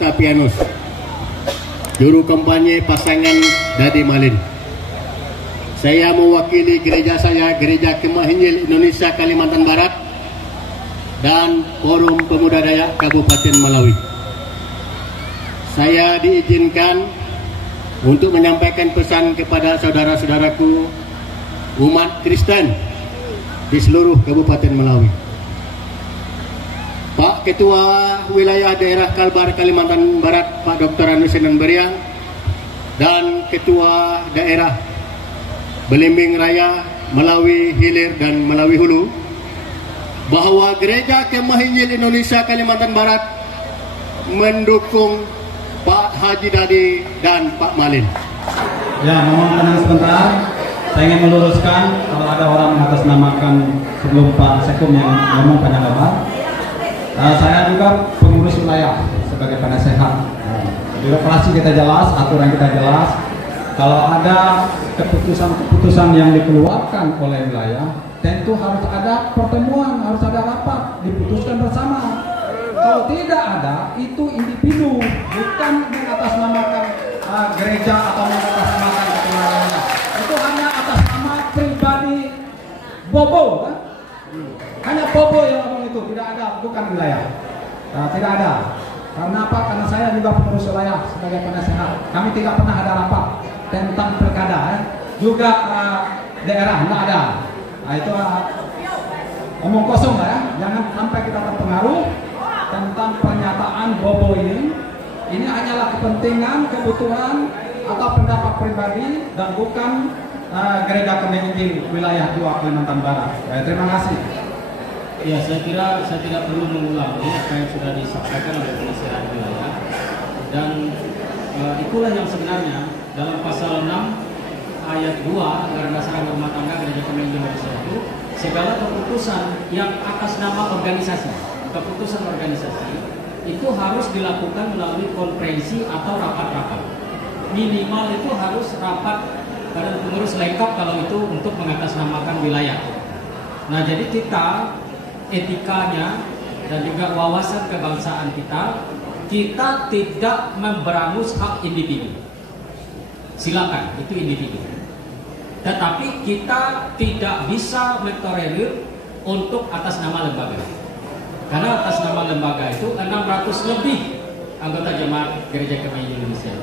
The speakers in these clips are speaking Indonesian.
Octavianus, juru kampanye pasangan Dadi Malin. Saya mewakili gereja saya, Gereja Kemah Injil Indonesia Kalimantan Barat dan Forum Pemuda Dayak Kabupaten Melawi. Saya diizinkan untuk menyampaikan pesan kepada saudara-saudaraku umat Kristen di seluruh Kabupaten Melawi. Pak Ketua Wilayah Daerah Kalbar Kalimantan Barat, Pak Dr. Anusinan Beriang, dan Ketua Daerah Belimbing Raya, Melawi Hilir dan Melawi Hulu, bahwa Gereja Kemah Injil Indonesia Kalimantan Barat mendukung Pak Haji Dadi dan Pak Malin. Ya, mohon tenang sebentar. Saya ingin meluruskan kalau ada orang mengatasnamakan sebelum Pak Sekum yang ngomong panjang lebar. Saya juga pengurus wilayah sebagai penasehat. Birokrasi kita jelas, aturan kita jelas. Kalau ada keputusan-keputusan yang dikeluarkan oleh wilayah, tentu harus ada pertemuan, harus ada rapat, diputuskan bersama. Kalau tidak ada, itu individu, bukan mengatasnamakan gereja atau mengatasnamakan keluarganya. Itu hanya atas nama pribadi Bobo, kan? Hanya Bobo yang ngomong itu, tidak ada, bukan wilayah. Tidak ada. Karena apa? Karena saya juga pengurus wilayah sebagai penasehat. Kami tidak pernah ada rapat tentang pilkada, juga daerah nggak ada. Nah itu omong kosong lah ya. Jangan sampai kita terpengaruh tentang pernyataan Bobo ini. Ini hanyalah kepentingan, kebutuhan atau pendapat pribadi dan bukan Gereja Kemah Injil wilayah 2 Kalimantan Barat. Terima kasih. Ya, saya kira saya tidak perlu mengulangi apa yang sudah disampaikan oleh penasehat wilayah, dan itulah yang sebenarnya dalam pasal 6 ayat 2 Anggaran Dasar Rumah Tangga Gereja Kemah Injil Indonesia itu, segala keputusan yang atas nama organisasi, keputusan organisasi itu harus dilakukan melalui konferensi atau rapat-rapat. Minimal itu harus rapat pada pengurus lengkap kalau itu untuk mengatasnamakan wilayah. Nah, jadi kita etikanya dan juga wawasan kebangsaan kita tidak memberangus hak individu. Silakan, itu individu. Tetapi kita tidak bisa mentolerir untuk atas nama lembaga. Karena atas nama lembaga itu 600 lebih anggota jemaat Gereja Kemah Injil Indonesia.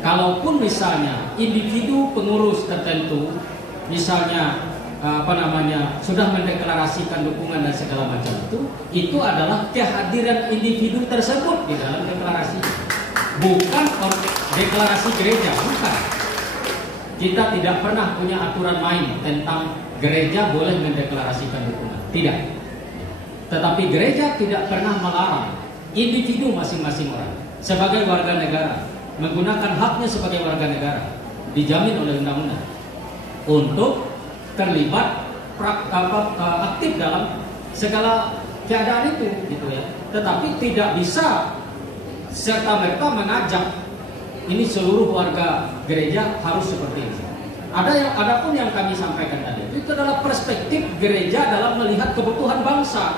Kalaupun misalnya individu pengurus tertentu, misalnya sudah mendeklarasikan dukungan dan segala macam itu adalah kehadiran individu tersebut di dalam deklarasi, bukan deklarasi gereja, bukan. Kita tidak pernah punya aturan main tentang gereja boleh mendeklarasikan dukungan, tidak. Tetapi gereja tidak pernah melarang individu masing-masing orang sebagai warga negara menggunakan haknya sebagai warga negara dijamin oleh undang-undang untuk terlibat aktif dalam segala keadaan itu, gitu ya. Tetapi tidak bisa serta-merta mengajak ini seluruh warga gereja harus seperti ini. Ada pun yang kami sampaikan tadi itu adalah perspektif gereja dalam melihat kebutuhan bangsa.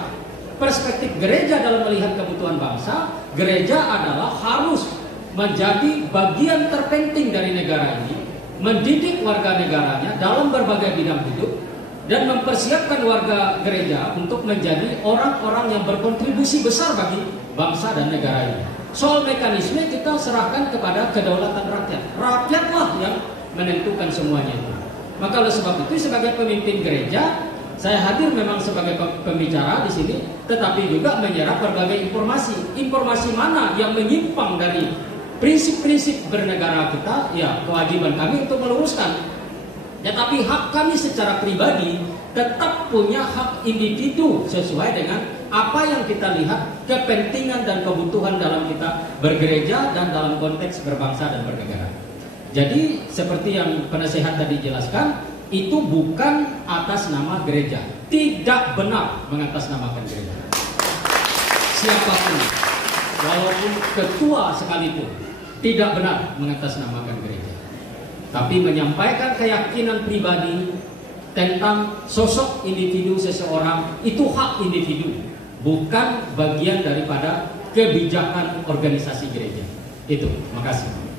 Perspektif gereja dalam melihat kebutuhan bangsa, gereja adalah harus menjadi bagian terpenting dari negara ini, mendidik warga negaranya dalam berbagai bidang hidup dan mempersiapkan warga gereja untuk menjadi orang-orang yang berkontribusi besar bagi bangsa dan negara ini. Soal mekanisme kita serahkan kepada kedaulatan rakyat. Rakyatlah yang menentukan semuanya itu. Maka oleh sebab itu sebagai pemimpin gereja, saya hadir memang sebagai pembicara di sini, tetapi juga menyerap berbagai informasi. Informasi mana yang menyimpang dari prinsip-prinsip bernegara kita, ya kewajiban kami untuk meluruskan. Ya, tapi hak kami secara pribadi tetap punya hak individu sesuai dengan apa yang kita lihat kepentingan dan kebutuhan dalam kita bergereja dan dalam konteks berbangsa dan bernegara. Jadi seperti yang penasehat tadi jelaskan, itu bukan atas nama gereja. Tidak benar mengatasnamakan gereja. Siapapun, walaupun ketua sekalipun, tidak benar mengatasnamakan gereja. Tapi menyampaikan keyakinan pribadi tentang sosok individu seseorang, itu hak individu, bukan bagian daripada kebijakan organisasi gereja. Itu, makasih.